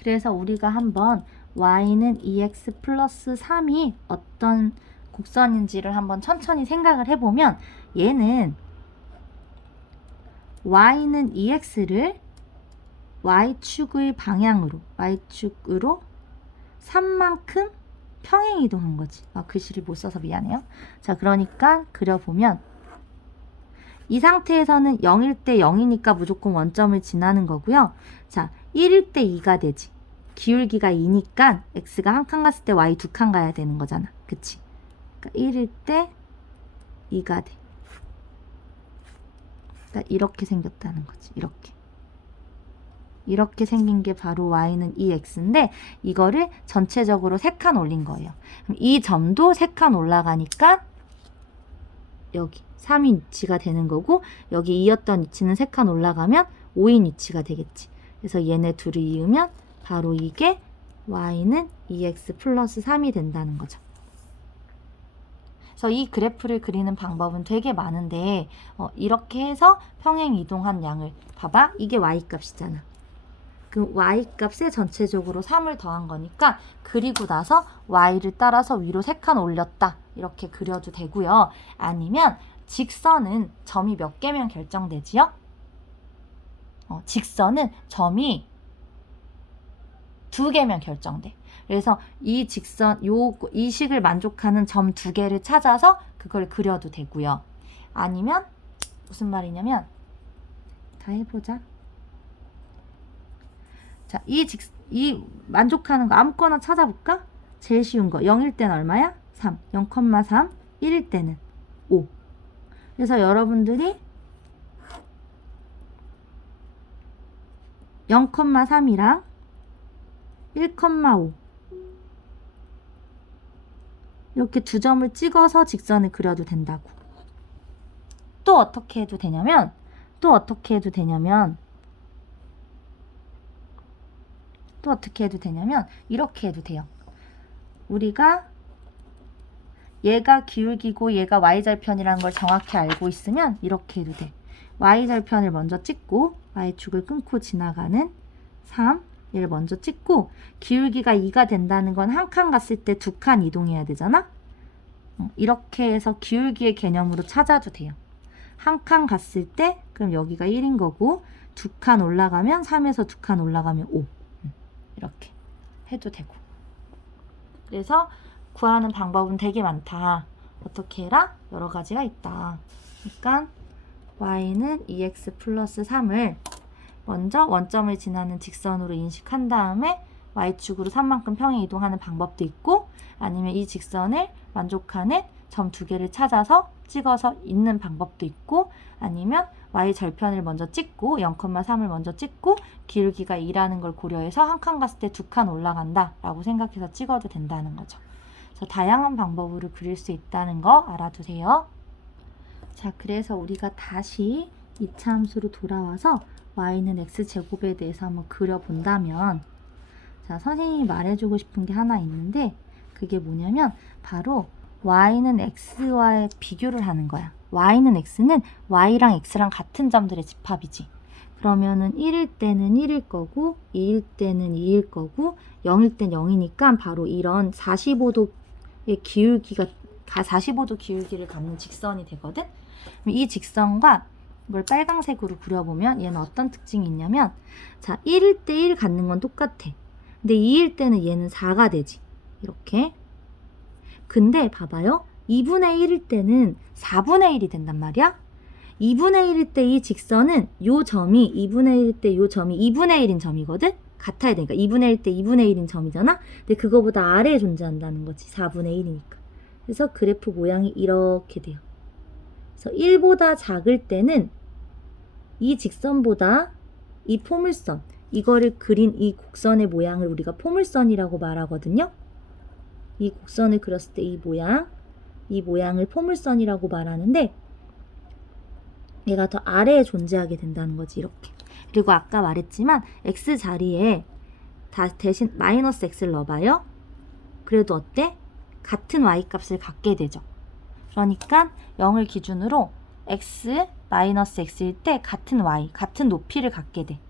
그래서 우리가 한번 y는 2x 플러스 3이 어떤 곡선인지를 한번 천천히 생각을 해보면 얘는 y는 2x를 y축의 방향으로, y축으로 3만큼 평행 이동한 거지. 글씨를 못 써서 미안해요. 자, 그러니까 그려보면 이 상태에서는 0일 때 0이니까 무조건 원점을 지나는 거고요. 자, 1일 때 2가 되지. 기울기가 2니까 x가 한 칸 갔을 때 y 두 칸 가야 되는 거잖아. 그치? 그러니까 1일 때 2가 돼. 그러니까 이렇게 생겼다는 거지. 이렇게 생긴 게 바로 y는 2x인데 이거를 전체적으로 3칸 올린 거예요. 그럼 이 점도 3칸 올라가니까 여기 3인 위치가 되는 거고 여기 2였던 위치는 3칸 올라가면 5인 위치가 되겠지. 그래서 얘네 둘을 이으면 바로 이게 y는 2x 플러스 3이 된다는 거죠. 그래서 이 그래프를 그리는 방법은 되게 많은데 이렇게 해서 평행 이동한 양을 봐봐. 이게 y값이잖아. 그 y값에 전체적으로 3을 더한 거니까 그리고 나서 y를 따라서 위로 3칸 올렸다. 이렇게 그려도 되고요. 아니면 직선은 점이 몇 개면 결정되지요? 직선은 점이 2개면 결정돼. 그래서 이 직선, 이 식을 만족하는 점 2개를 찾아서 그걸 그려도 되고요. 아니면 무슨 말이냐면 다 해보자. 자, 이 만족하는 거 아무거나 찾아볼까? 제일 쉬운 거. 0일 때는 얼마야? 3. 0,3. 1일 때는 5. 그래서 여러분들이 0,3이랑 1,5 이렇게 두 점을 찍어서 직선을 그려도 된다고. 또 어떻게 해도 되냐면 이렇게 해도 돼요. 우리가 얘가 기울기고 얘가 y절편이라는 걸 정확히 알고 있으면 이렇게 해도 돼. y절편을 먼저 찍고 y축을 끊고 지나가는 3, 얘를 먼저 찍고 기울기가 2가 된다는 건 한 칸 갔을 때 2칸 이동해야 되잖아? 이렇게 해서 기울기의 개념으로 찾아도 돼요. 한 칸 갔을 때 그럼 여기가 1인 거고 2칸 올라가면 3에서 2칸 올라가면 5 이렇게 해도 되고. 그래서 구하는 방법은 되게 많다. 어떻게 해라? 여러 가지가 있다. 그러니까 y는 2x 플러스 3을 먼저 원점을 지나는 직선으로 인식한 다음에 y축으로 3만큼 평행 이동하는 방법도 있고 아니면 이 직선을 만족하는 점 2개를 찾아서 찍어서 있는 방법도 있고 아니면 y절편을 먼저 찍고 0,3을 먼저 찍고 기울기가 2라는 걸 고려해서 한 칸 갔을 때 2칸 올라간다 라고 생각해서 찍어도 된다는 거죠. 그래서 다양한 방법으로 그릴 수 있다는 거 알아두세요. 자, 그래서 우리가 다시 2차 함수로 돌아와서 y는 x제곱에 대해서 한번 그려본다면 자, 선생님이 말해주고 싶은 게 하나 있는데 그게 뭐냐면 바로 y는 x와의 비교를 하는 거야. y는 x는 y랑 x랑 같은 점들의 집합이지. 그러면은 1일 때는 1일 거고 2일 때는 2일 거고 0일 땐 0이니까 바로 이런 45도의 기울기가 45도 기울기를 갖는 직선이 되거든. 이 직선과 이걸 빨강색으로 그려보면 얘는 어떤 특징이 있냐면 자 1일 때 1 갖는 건 똑같아. 근데 2일 때는 얘는 4가 되지. 이렇게. 근데 봐봐요. 2분의 1일 때는 4분의 1이 된단 말이야. 2분의 1일 때 이 직선은 요 점이 2분의 1일 때 요 점이 2분의 1인 점이거든. 같아야 되니까 2분의 1 때 2분의 1인 점이잖아. 근데 그거보다 아래에 존재한다는 거지. 4분의 1이니까. 그래서 그래프 모양이 이렇게 돼요. 그래서 1보다 작을 때는 이 직선보다 이 포물선, 이거를 그린 이 곡선의 모양을 우리가 포물선이라고 말하거든요. 이 곡선을 그렸을 때 이 모양을 포물선이라고 말하는데 얘가 더 아래에 존재하게 된다는 거지. 이렇게. 그리고 아까 말했지만 x 자리에 대신 마이너스 x를 넣어봐요. 그래도 어때? 같은 y 값을 갖게 되죠. 그러니까 0을 기준으로 x 마이너스 x일 때 같은 y, 같은 높이를 갖게 돼.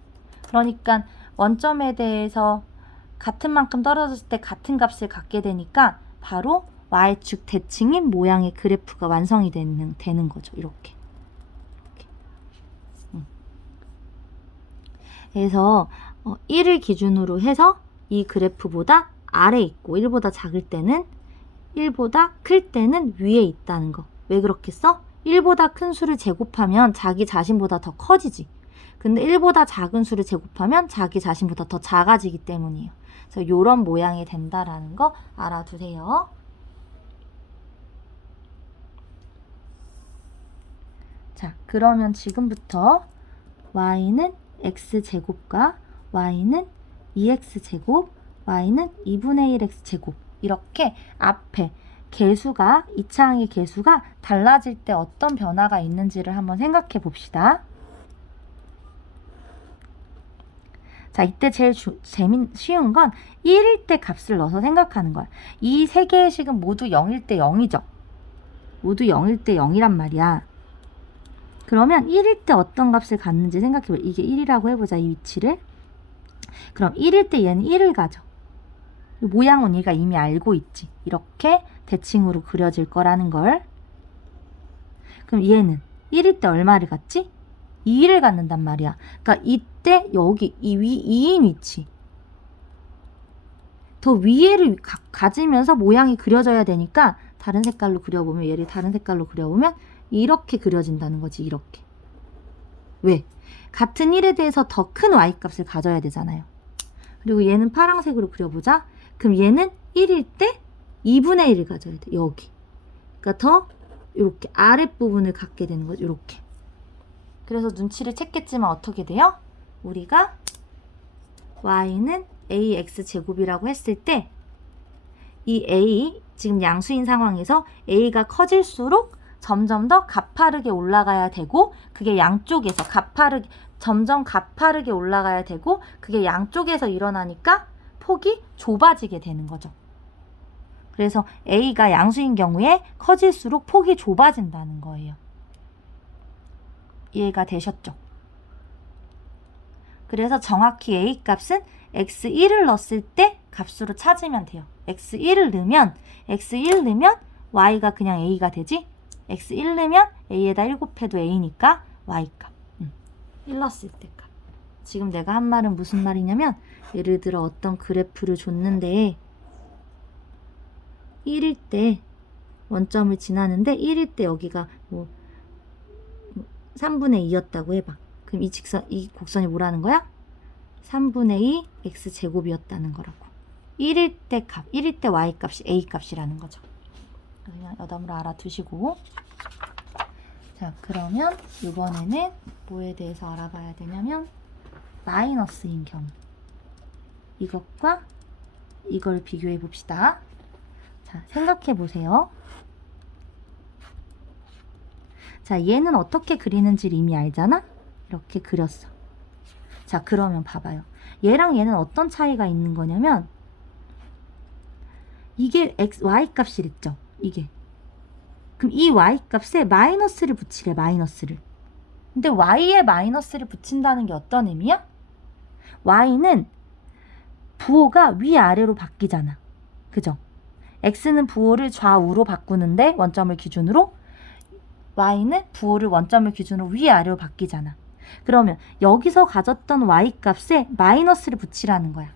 그러니까 원점에 대해서 같은 만큼 떨어졌을 때 같은 값을 갖게 되니까 바로 y축 대칭인 모양의 그래프가 완성이 되는 거죠. 이렇게. 그래서 1을 기준으로 해서 이 그래프보다 아래에 있고 1보다 작을 때는 1보다 클 때는 위에 있다는 거. 왜 그렇겠어? 1보다 큰 수를 제곱하면 자기 자신보다 더 커지지. 근데 1보다 작은 수를 제곱하면 자기 자신보다 더 작아지기 때문이에요. 그래서 이런 모양이 된다라는 거 알아두세요. 자, 그러면 지금부터 y는 x제곱과 y는 2x제곱, y는 2분의 1x제곱 이렇게 앞에 개수가 2차항의 개수가 달라질 때 어떤 변화가 있는지를 한번 생각해 봅시다. 자, 이때 제일 쉬운 건 1일 때 값을 넣어서 생각하는 거야. 이 세 개의 식은 모두 0일 때 0이죠. 모두 0일 때 0이란 말이야. 그러면 1일 때 어떤 값을 갖는지 생각해봐. 이게 1이라고 해보자, 이 위치를. 그럼 1일 때 얘는 1을 가져. 모양은 얘가 이미 알고 있지. 이렇게 대칭으로 그려질 거라는 걸. 그럼 얘는 1일 때 얼마를 갖지? 2를 갖는단 말이야. 그러니까 이때 여기 이 2인 위치. 더 위에를 가지면서 모양이 그려져야 되니까 다른 색깔로 그려보면, 얘를 다른 색깔로 그려보면 이렇게 그려진다는 거지. 이렇게. 왜? 같은 1에 대해서 더 큰 y값을 가져야 되잖아요. 그리고 얘는 파란색으로 그려보자. 그럼 얘는 1일 때 2분의 1을 가져야 돼. 여기. 그러니까 더 이렇게 아랫부분을 갖게 되는 거죠. 이렇게. 그래서 눈치를 챘겠지만 어떻게 돼요? 우리가 y는 ax 제곱이라고 했을 때 이 a, 지금 양수인 상황에서 a가 커질수록 점점 더 가파르게 올라가야 되고, 그게 양쪽에서 점점 가파르게 올라가야 되고, 그게 양쪽에서 일어나니까 폭이 좁아지게 되는 거죠. 그래서 a가 양수인 경우에 커질수록 폭이 좁아진다는 거예요. 이해가 되셨죠? 그래서 정확히 a 값은 x1을 넣었을 때 값으로 찾으면 돼요. x1을 넣으면 y가 그냥 a가 되지. x1 넣으면 a에다 1 곱해도 a니까 y값. 1 넣었을 때 값. 지금 내가 한 말은 무슨 말이냐면, 예를 들어 어떤 그래프를 줬는데 1일 때 원점을 지나는데 1일 때 여기가 뭐 3분의 2였다고 해봐. 그럼 이 곡선이 뭐라는 거야? 3분의 2 x제곱이었다는 거라고. 1일 때 값, 1일 때 y값이 a값이라는 거죠. 그냥 여담으로 알아두시고. 자, 그러면 이번에는 뭐에 대해서 알아봐야 되냐면, 마이너스인 경우. 이것과 이걸 비교해 봅시다. 자, 생각해 보세요. 자, 얘는 어떻게 그리는지를 이미 알잖아? 이렇게 그렸어. 자, 그러면 봐봐요. 얘랑 얘는 어떤 차이가 있는 거냐면, 이게 y값이랬죠? 이게. 그럼 이 y값에 마이너스를 붙이래, 마이너스를. 근데 y에 마이너스를 붙인다는 게 어떤 의미야? y는 부호가 위아래로 바뀌잖아. 그죠? x는 부호를 좌우로 바꾸는데 원점을 기준으로, y는 부호를 원점을 기준으로 위아래로 바뀌잖아. 그러면 여기서 가졌던 y값에 마이너스를 붙이라는 거야.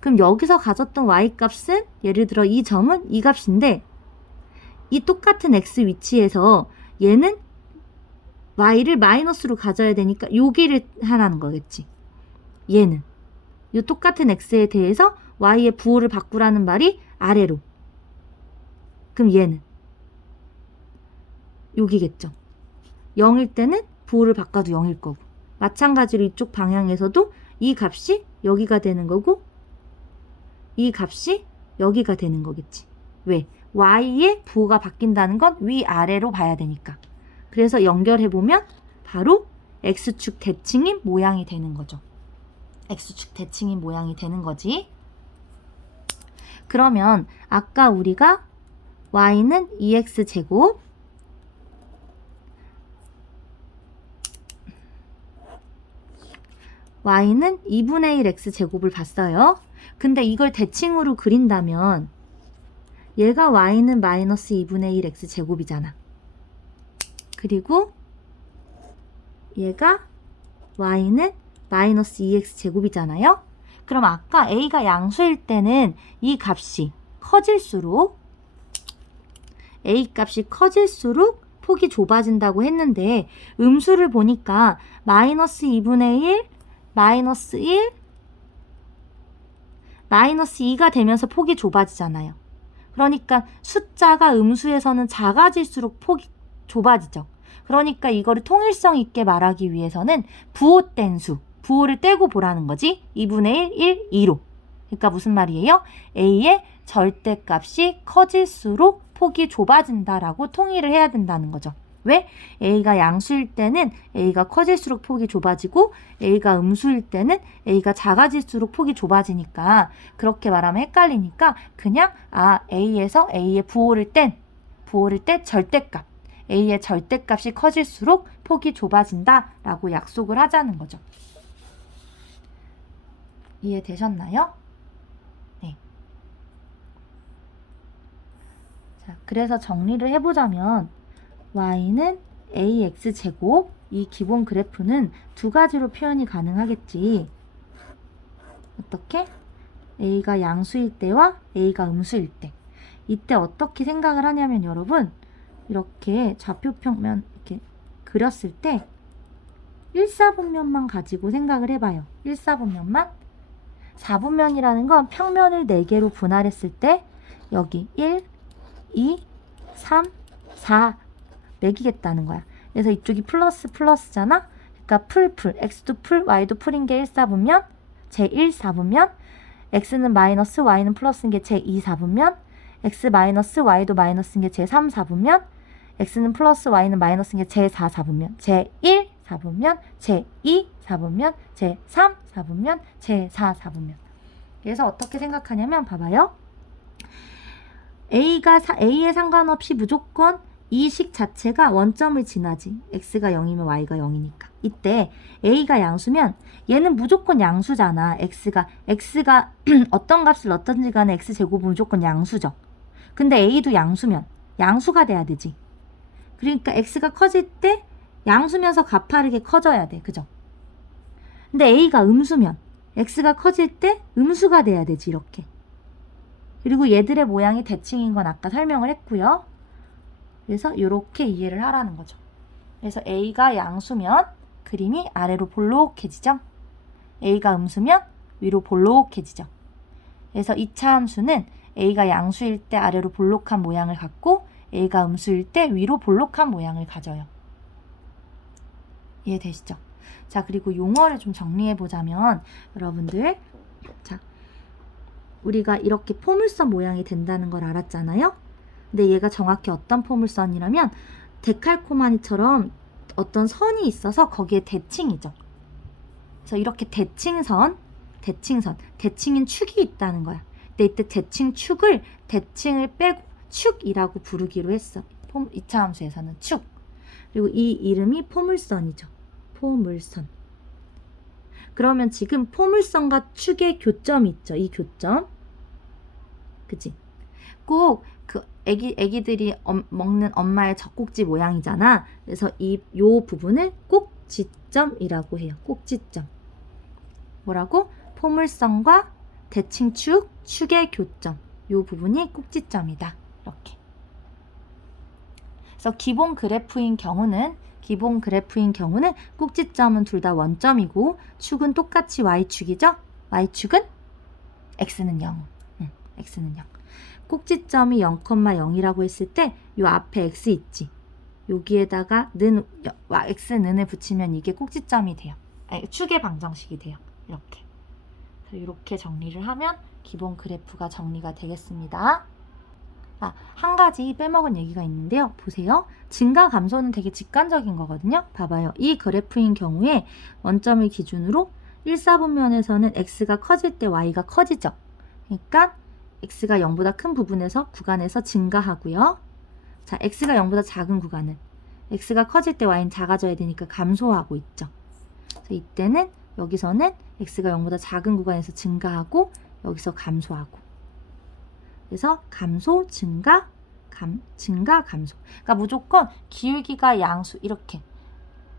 그럼 여기서 가졌던 y값은, 예를 들어 이 점은 이 값인데, 이 똑같은 x 위치에서 얘는 y를 마이너스로 가져야 되니까 여기를 하라는 거겠지. 얘는 이 똑같은 x에 대해서 y의 부호를 바꾸라는 말이 아래로. 그럼 얘는 여기겠죠. 0일 때는 부호를 바꿔도 0일 거고, 마찬가지로 이쪽 방향에서도 이 값이 여기가 되는 거고, 이 값이 여기가 되는 거겠지. 왜? y의 부호가 바뀐다는 건 위아래로 봐야 되니까. 그래서 연결해보면 바로 x축 대칭인 모양이 되는 거죠. x축 대칭인 모양이 되는 거지. 그러면 아까 우리가 y는 2x제곱, y는 2분의 1 x제곱을 봤어요. 근데 이걸 대칭으로 그린다면 얘가 y는 마이너스 2분의 1 x제곱이잖아. 그리고 얘가 y는 마이너스 2x제곱이잖아요. 그럼 아까 a가 양수일 때는 이 값이 커질수록, a 값이 커질수록 폭이 좁아진다고 했는데, 음수를 보니까 마이너스 2분의 1, 마이너스 1, 마이너스 2가 되면서 폭이 좁아지잖아요. 그러니까 숫자가 음수에서는 작아질수록 폭이 좁아지죠. 그러니까 이거를 통일성 있게 말하기 위해서는 부호된 수, 부호를 떼고 보라는 거지. 2분의 1, 1, 2로. 그러니까 무슨 말이에요? a의 절대값이 커질수록 폭이 좁아진다라고 통일을 해야 된다는 거죠. 왜? a가 양수일 때는 a가 커질수록 폭이 좁아지고, a가 음수일 때는 a가 작아질수록 폭이 좁아지니까, 그렇게 말하면 헷갈리니까 그냥 a에서 a의 부호를 뗀 절대값, a의 절대값이 커질수록 폭이 좁아진다라고 약속을 하자는 거죠. 이해되셨나요? 네. 자, 그래서 정리를 해보자면 y는 ax제곱, 이 기본 그래프는 두 가지로 표현이 가능하겠지. 어떻게? a가 양수일 때와 a가 음수일 때. 이때 어떻게 생각을 하냐면 여러분, 이렇게 좌표평면 이렇게 그렸을 때 1사분면만 가지고 생각을 해봐요. 1사분면만. 4분면이라는 건 평면을 4개로 분할했을 때 여기 1, 2, 3, 4 매기겠다는 거야. 그래서 이쪽이 플러스 플러스잖아. 그러니까 풀, x도 풀, y도 풀인 게 1사분면, 제 1사분면, x는 마이너스, y는 플러스인 게 제 2사분면, x 마이너스, y도 마이너스인 게 제 3사분면, x는 플러스, y는 마이너스인 게 제 4사분면, 제 1사분면, 제 2사분면, 제 3사분면, 제 4사분면. 그래서 어떻게 생각하냐면 봐봐요. A에 상관없이 무조건 이 식 자체가 원점을 지나지. x가 0이면 y가 0이니까. 이때 a가 양수면 얘는 무조건 양수잖아. x가 어떤 값을 넣든지 간에 x제곱은 무조건 양수죠. 근데 a도 양수면 양수가 돼야 되지. 그러니까 x가 커질 때 양수면서 가파르게 커져야 돼. 그죠? 근데 a가 음수면 x가 커질 때 음수가 돼야 되지. 이렇게. 그리고 얘들의 모양이 대칭인 건 아까 설명을 했고요. 그래서 이렇게 이해를 하라는 거죠. 그래서 a가 양수면 그림이 아래로 볼록해지죠. a가 음수면 위로 볼록해지죠. 그래서 2차 함수는 a가 양수일 때 아래로 볼록한 모양을 갖고 a가 음수일 때 위로 볼록한 모양을 가져요. 이해되시죠? 자, 그리고 용어를 좀 정리해 보자면 여러분들, 자, 우리가 이렇게 포물선 모양이 된다는 걸 알았잖아요. 근데 얘가 정확히 어떤 포물선이라면 데칼코마니처럼 어떤 선이 있어서 거기에 대칭이죠. 그래서 이렇게 대칭인 축이 있다는 거야. 근데 이때 대칭을 빼고 축이라고 부르기로 했어. 2차 함수에서는 축. 그리고 이 이름이 포물선이죠. 포물선. 그러면 지금 포물선과 축의 교점이 있죠. 이 교점. 그치? 꼭 그 애기들이 먹는 엄마의 젖꼭지 모양이잖아. 그래서 요 부분을 꼭지점이라고 해요. 꼭지점. 뭐라고? 포물선과 대칭축, 축의 교점. 요 부분이 꼭지점이다. 이렇게. 그래서 기본 그래프인 경우는 꼭지점은 둘 다 원점이고 축은 똑같이 y축이죠? y축은 x는 0. x는 0. 꼭지점이 0,0이라고 했을 때 요 앞에 x 있지? 여기에다가 x는을 붙이면 이게 꼭지점이 돼요. 아니, 축의 방정식이 돼요. 이렇게. 그래서 이렇게 정리를 하면 기본 그래프가 정리가 되겠습니다. 한 가지 빼먹은 얘기가 있는데요. 보세요. 증가 감소는 되게 직관적인 거거든요. 봐봐요. 이 그래프인 경우에 원점을 기준으로 1사분면에서는 x가 커질 때 y가 커지죠. 그러니까 x가 0보다 큰 부분에서 구간에서 증가하고요. 자, x가 0보다 작은 구간은 x가 커질 때 y는 작아져야 되니까 감소하고 있죠. 그래서 이때는 여기서는 x가 0보다 작은 구간에서 증가하고 여기서 감소하고. 그래서 감소, 증가, 감소. 그러니까 무조건 기울기가 양수 이렇게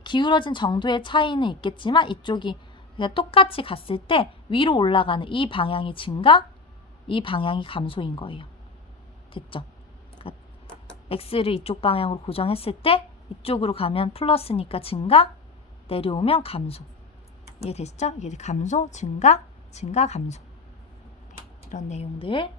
기울어진 정도의 차이는 있겠지만 이쪽이 그러니까 똑같이 갔을 때 위로 올라가는 이 방향이 증가, 이 방향이 감소인 거예요. 됐죠? 그러니까 x를 이쪽 방향으로 고정했을 때 이쪽으로 가면 플러스니까 증가, 내려오면 감소. 이해되시죠? 이게 감소, 증가, 감소. 네, 이런 내용들